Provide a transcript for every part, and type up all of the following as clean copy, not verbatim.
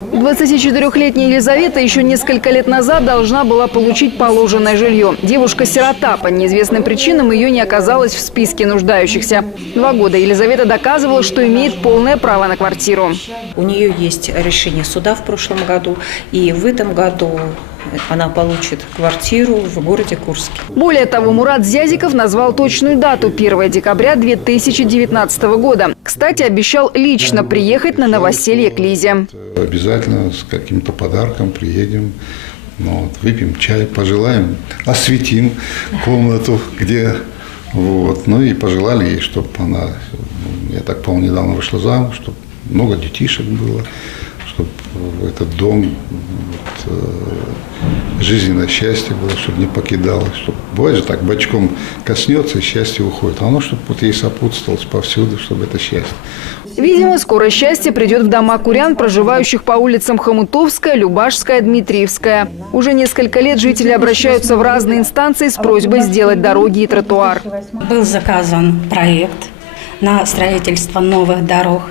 24-летняя Елизавета еще несколько лет назад должна была получить положенное жилье. Девушка-сирота. По неизвестным причинам ее не оказалось в списке нуждающихся. 2 года Елизавета доказывала, что имеет полное право на квартиру. У нее есть решение суда в прошлом году, и в этом году она получит квартиру в городе Курске. Более того, Мурат Зязиков назвал точную дату – 1 декабря 2019 года. Кстати, обещал лично приехать на новоселье к Лизе. Обязательно с каким-то подарком приедем, выпьем чай, пожелаем, осветим комнату, где… Ну и пожелали ей, чтобы она, я так помню, недавно вышла замуж, чтобы много детишек было, чтобы этот дом, жизненное счастье было, чтобы не покидалось. Чтобы, бывает же так, бочком коснется и счастье уходит. А оно, чтобы ей сопутствовалось повсюду, чтобы это счастье. Видимо, скоро счастье придет в дома курян, проживающих по улицам Хомутовская, Любашская, Дмитриевская. Уже несколько лет жители обращаются в разные инстанции с просьбой сделать дороги и тротуар. Был заказан проект на строительство новых дорог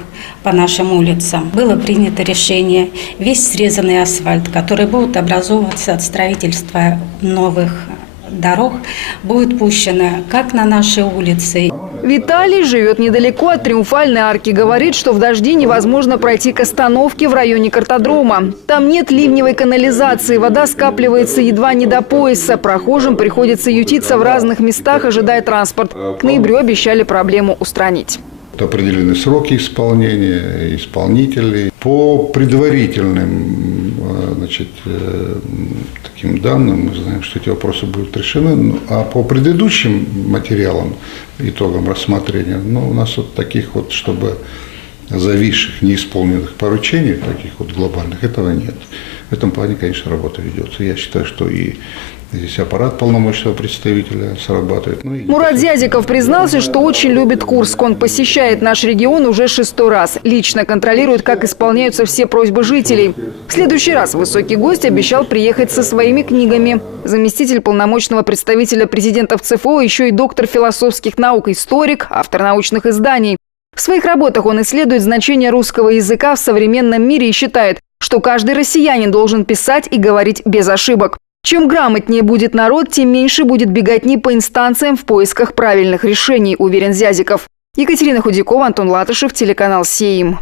по нашим улицам. Было принято решение весь срезанный асфальт, который будет образовываться от строительства новых дорог, будет пущено как на наши улицы. Виталий живет недалеко от Триумфальной арки. Говорит, что в дожди невозможно пройти к остановке в районе картодрома. Там нет ливневой канализации, вода скапливается едва не до пояса. Прохожим приходится ютиться в разных местах, ожидая транспорт. К ноябрю обещали проблему устранить. Определены сроки исполнения, исполнителей. По предварительным таким данным мы знаем, что эти вопросы будут решены. А по предыдущим материалам, итогам рассмотрения, у нас таких чтобы зависших, неисполненных поручений, таких глобальных, этого нет. В этом плане, конечно, работа ведется. Я считаю, что и здесь аппарат полномочного представителя срабатывает. Мурат Зязиков признался, что очень любит Курск. Он посещает наш регион уже 6-й раз. Лично контролирует, как исполняются все просьбы жителей. В следующий раз высокий гость обещал приехать со своими книгами. Заместитель полномочного представителя президента в ЦФО еще и доктор философских наук, историк, автор научных изданий. В своих работах он исследует значение русского языка в современном мире и считает, что каждый россиянин должен писать и говорить без ошибок. Чем грамотнее будет народ, тем меньше будет беготни по инстанциям в поисках правильных решений, уверен Зязиков. Екатерина Худякова, Антон Латышев, телеканал «Сеим».